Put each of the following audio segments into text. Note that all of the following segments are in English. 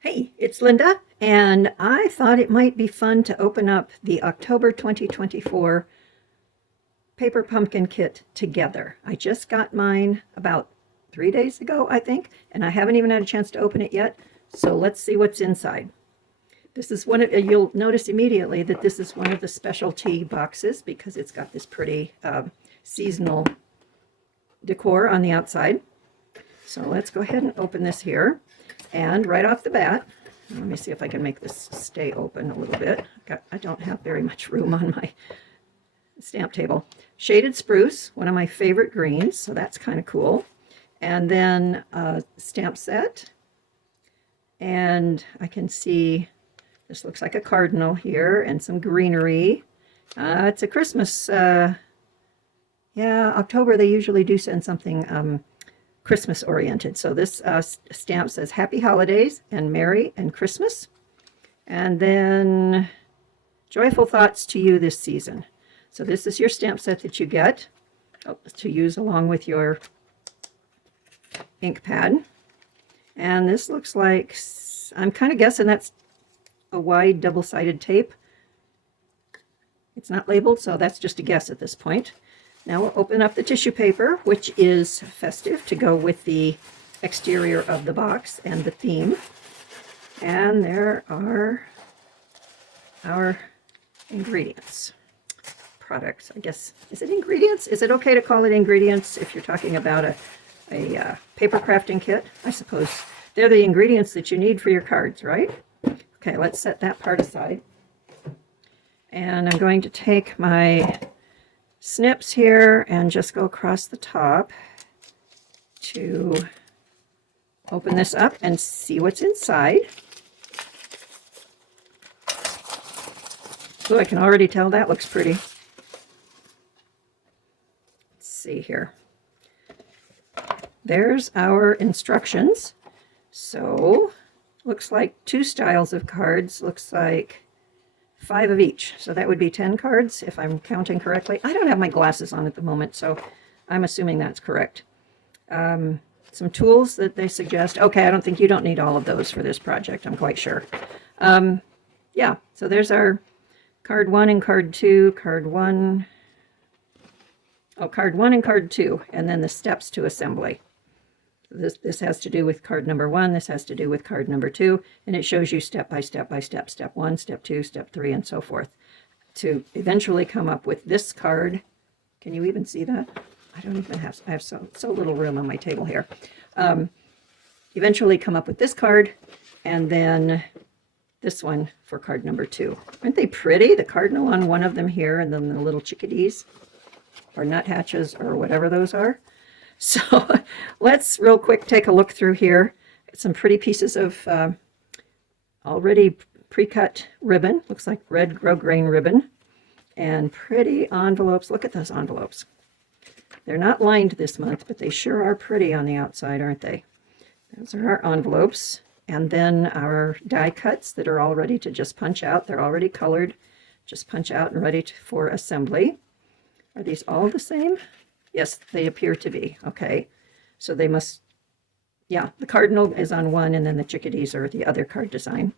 Hey, it's Linda, and I thought it might be fun to open up the October 2024 Paper Pumpkin Kit together. I just got mine about 3 days ago, I think, and I haven't even had a chance to open it yet. So let's see what's inside. This is one of, you'll notice immediately that this is one of the specialty boxes because it's got this pretty seasonal decor on the outside. So let's go ahead and open this here. And right off the bat, let me see if I can make this stay open a little bit. I don't have very much room on my stamp table. Shaded spruce, one of my favorite greens, so that's kind of cool. And then a stamp set. And I can see this looks like a cardinal here and some greenery. It's a Christmas, yeah, October they usually do send something Christmas oriented. So this stamp says Happy Holidays and Merry and Christmas. And then Joyful Thoughts to You this season. So this is your stamp set that you get to use along with your ink pad. And this looks like, I'm kind of guessing that's a wide double-sided tape. It's not labeled, so that's just a guess at this point. Now we'll open up the tissue paper, which is festive to go with the exterior of the box and the theme. And there are our ingredients. Products, I guess. Is it ingredients? Is it okay to call it ingredients if you're talking about a paper crafting kit? I suppose they're the ingredients that you need for your cards, right? Okay, let's set that part aside. And I'm going to take my snips here and just go across the top to open this up and see what's inside. Oh, I can already tell that looks pretty. Let's see here. There's our instructions. So, looks like 2 styles of cards. Looks like 5 of each. So that would be 10 cards if I'm counting correctly. I don't have my glasses on at the moment, so I'm assuming that's correct. Some tools that they suggest. Okay, I don't think you don't need all of those for this project, I'm quite sure. Yeah, so there's our card 1 and card 2. Card 1. Oh, card 1 and card 2, and then the steps to assembly. This has to do with card number 1, this has to do with card number 2, and it shows you step by step by step, step 1, step 2, step 3, and so forth, to eventually come up with this card. Can you even see that? I don't even have, I have so little room on my table here. Eventually come up with this card, and then this one for card number 2. Aren't they pretty? The cardinal on one of them here, and then the little chickadees, or nuthatches, or whatever those are. So let's real quick take a look through here. Some pretty pieces of already pre-cut ribbon. Looks like red grosgrain ribbon. And pretty envelopes. Look at those envelopes. They're not lined this month, but they sure are pretty on the outside, aren't they? Those are our envelopes. And then our die cuts that are all ready to just punch out. They're already colored. Just punch out and ready for assembly. Are these all the same? Yes, they appear to be. Okay, so they must, yeah, the cardinal is on one, and then the chickadees are the other card design.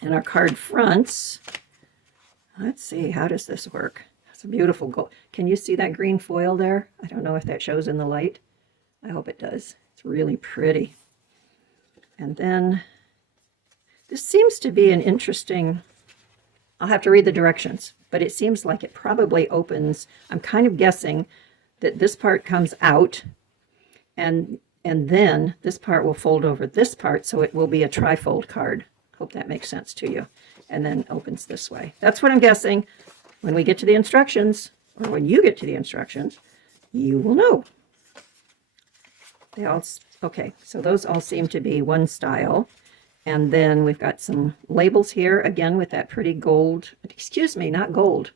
And our card fronts, let's see, how does this work? It's a beautiful gold. Can you see that green foil there? I don't know if that shows in the light. I hope it does. It's really pretty. And then this seems to be an interesting, I'll have to read the directions, but it seems like it probably opens, I'm kind of guessing that this part comes out, and then this part will fold over this part, so it will be a trifold card. Hope that makes sense to you. And then opens this way. That's what I'm guessing. When we get to the instructions, or when you get to the instructions, you will know. They all, okay, so those all seem to be one style. And then we've got some labels here, again, with that pretty gold, excuse me, not gold,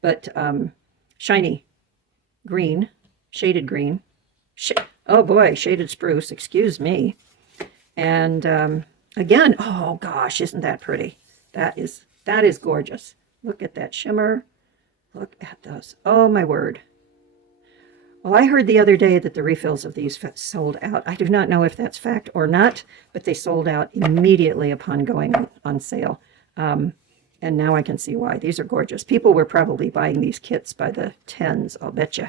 but shiny green, shaded green. Oh boy, shaded spruce, excuse me. And again, oh gosh, isn't that pretty? That is gorgeous. Look at that shimmer. Look at those. Oh my word. Well, I heard the other day that the refills of these sold out. I do not know if that's fact or not, but they sold out immediately upon going on sale. And now I can see why. These are gorgeous. People were probably buying these kits by the tens, I'll bet you.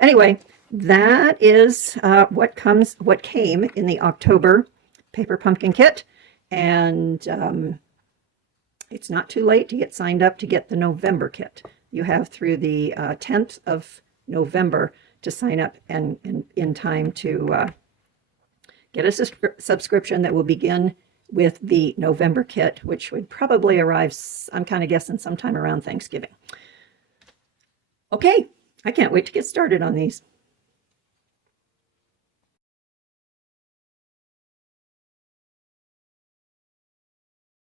Anyway, that is what came in the October Paper Pumpkin Kit. And it's not too late to get signed up to get the November kit. You have through the 10th of November to sign up and in time to get a subscription that will begin with the November kit, which would probably arrive, I'm kind of guessing, sometime around Thanksgiving. Okay, I can't wait to get started on these.